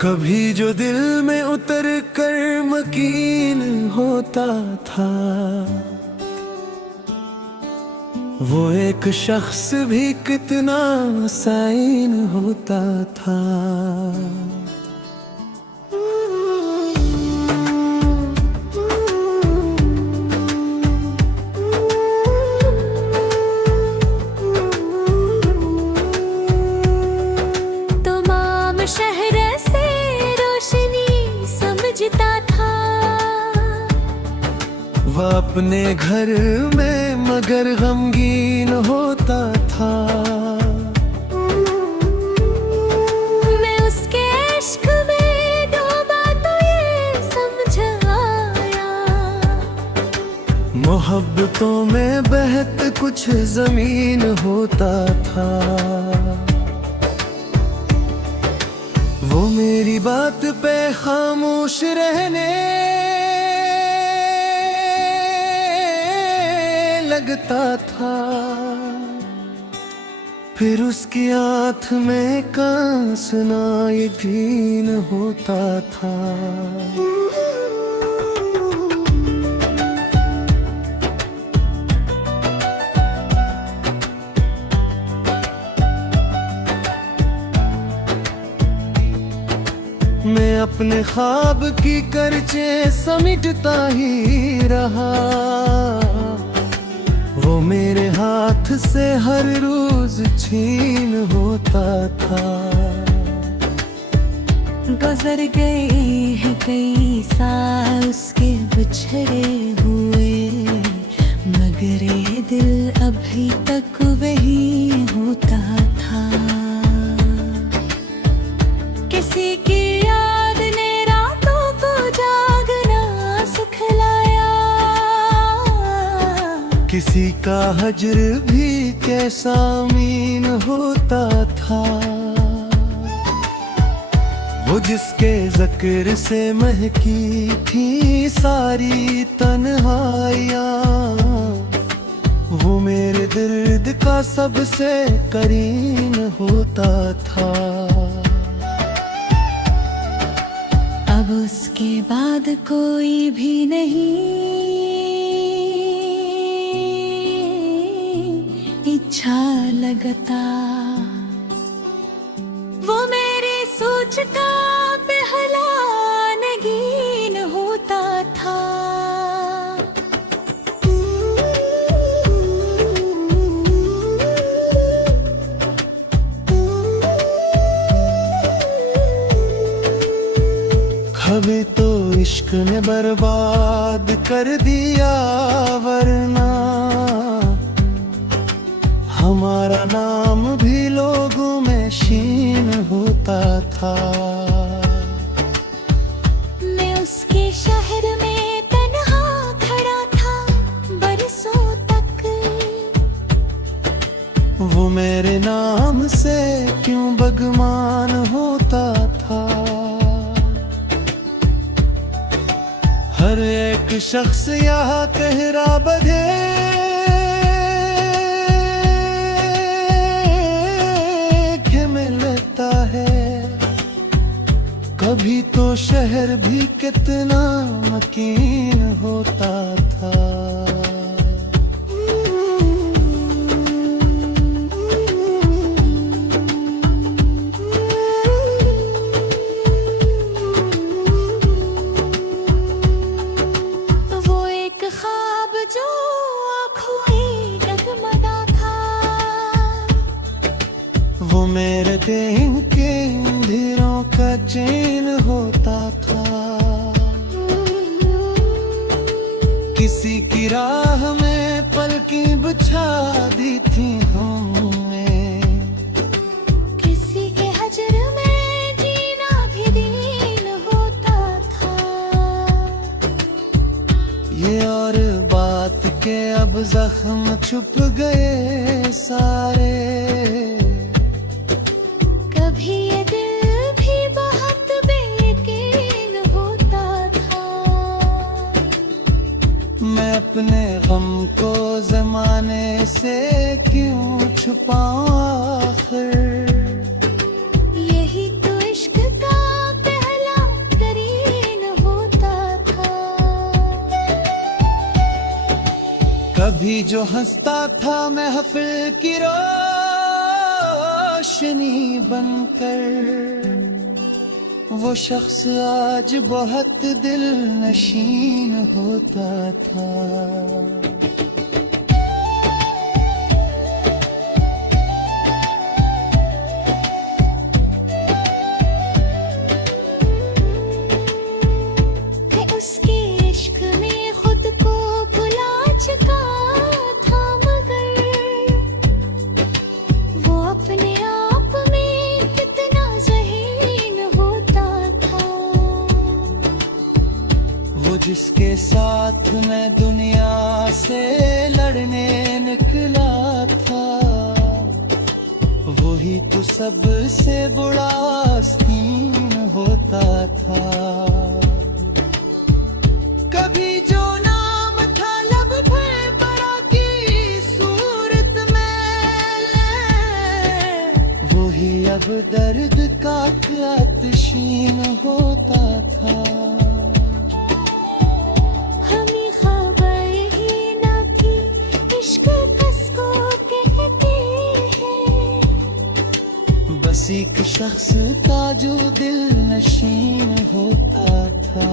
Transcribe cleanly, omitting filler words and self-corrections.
कभी जो दिल में उतर कर मकीन होता था, वो एक शख्स भी कितना साइन होता था। वो अपने घर में मगर गमगीन होता था। मैं उसके इश्क में डूबा तो ये समझ आया, मोहब्बतों में बहत कुछ जमीन होता था। वो मेरी बात पे खामोश रहने लगता था, फिर उसकी आँख में कांसना यकीन होता था। मैं अपने ख्वाब की करचे समेटता ही रहा, वो मेरे हाथ से हर रोज छीन होता था। गुजर गए हैं कई साल उसके बिछड़े हुए, मगर ये दिल अभी तक वही होता था। किसी की याद ने रातों को जागना सिखलाया, किसी का हजर भी कैसा मीन होता था। वो जिसके ज़िक्र से महकी थी सारी तन्हाइयाँ, वो मेरे दर्द का सबसे करीन होता था। अब उसके बाद कोई भी नहीं इच्छा लगता, वो मेरी सोच का पहला नगीन होता था। कभी तो इश्क ने बर्बाद कर दिया, वरना हमारा नाम भी लोगों में शीन होता था। मैं उसके शहर में तन्हा खड़ा था बरसों तक, वो मेरे नाम से क्यों बगमान होता था। हर एक शख्स यहाँ कहरा बधे के मिलता है, कभी तो शहर भी कितना मकीन होता था। वो मेरे दिन के अंधेरों का चैन होता था। किसी की राह में पलकें बिछा दी थी हमने, किसी के हजर में जीना भी दीन होता था। ये और बात के अब जख्म छुप गए सारे, कभी ये दिल भी बहुत बेयकीन होता था। मैं अपने गम को जमाने से क्यों छुपाऊं आखिर। यही तो इश्क का पहला तरीन होता था। कभी जो हंसता था महफिल की रोशनी बनकर, वो शख्स आज बहुत दिल नशीन होता था। मैं उसके इश्क में खुद को भुला चुका था, मगर वो अपने आप में कितना ज़हीन होता था। वो जिसके साथ मैं दुनिया से लड़ने निकला था, वही तो सबसे बुरा आस्तीन होता था। कभी जो नाम था लब पे बड़ा की सूरत में, वही अब दर्द का आतिशीन होता था। हमें खबर ही न थी इश्क किसको कहते हैं। बस एक शख्स का जो दिल नशीन होता था।